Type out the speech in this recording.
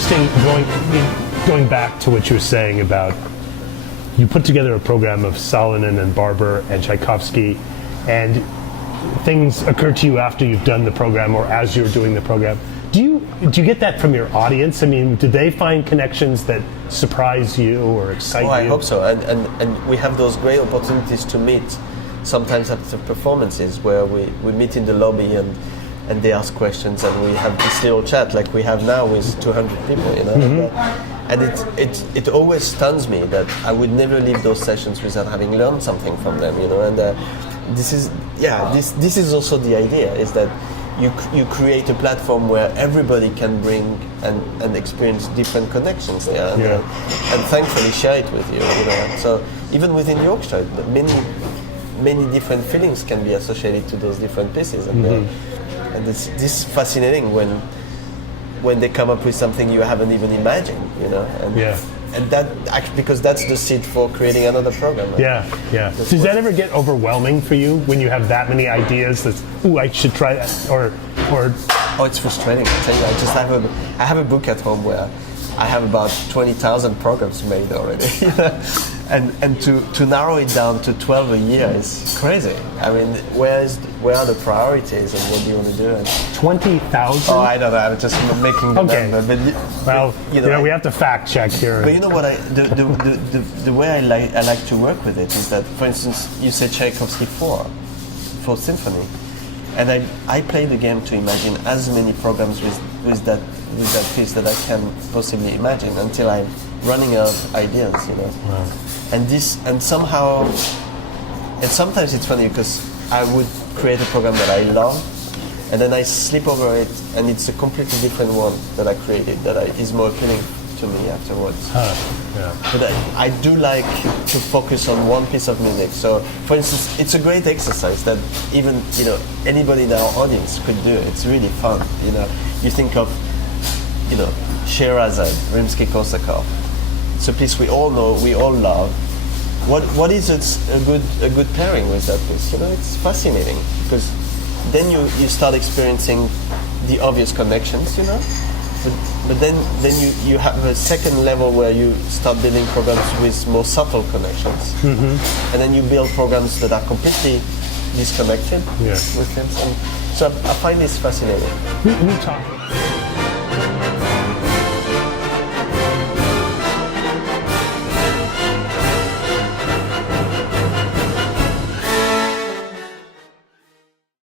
interesting going back to what you were saying about you put together a program of Salonen and Barber and Tchaikovsky, and things occur to you after you've done the program or as you're doing the program. Do you get that from your audience? I mean, do they find connections that surprise you or excite you? I hope so. And we have those great opportunities to meet sometimes after performances where we meet in the lobby and they ask questions and we have this little chat like we have now with 200 people, you know. Mm-hmm. And it always stuns me that I would never leave those sessions without having learned something from them, you know. And this is also the idea, is that you create a platform where everybody can bring and experience different connections there, and thankfully share it with you, you know. So even within the orchestra, many different feelings can be associated to those different pieces, and it's this fascinating when they come up with something you haven't even imagined, you know. And that actually, because that's the seed for creating another program. Right? Yeah. Does that ever get overwhelming for you when you have that many ideas? That I should try that, or? Oh, it's frustrating. I tell you, I have a book at home where I have about 20,000 programs made already, and to narrow it down to 12 a year is crazy. I mean, where are the priorities and what do you want to do? 20,000? Oh, I don't know. I'm just making the number. But, well, you know, we have to fact check here. But you know what? The way I like to work with it is that, for instance, you say Tchaikovsky Fourth Symphony, and I play the game to imagine as many programs with that piece that I can possibly imagine until I'm running out of ideas, you know. Wow. And sometimes it's funny because I would create a program that I love, and then I slip over it, and it's a completely different one that I created that is more appealing to me afterwards. But I do like to focus on one piece of music. So, for instance, it's a great exercise that even, you know, anybody in our audience could do. It's really fun. You know, you think of, you know, Sherazade, Rimsky-Korsakov. It's a piece we all know, we all love. What is a good pairing with that piece? You know, it's fascinating because then you start experiencing the obvious connections, you know. But then you have a second level where you start building programs with more subtle connections, and then you build programs that are completely disconnected with them. So I find this fascinating. We talk.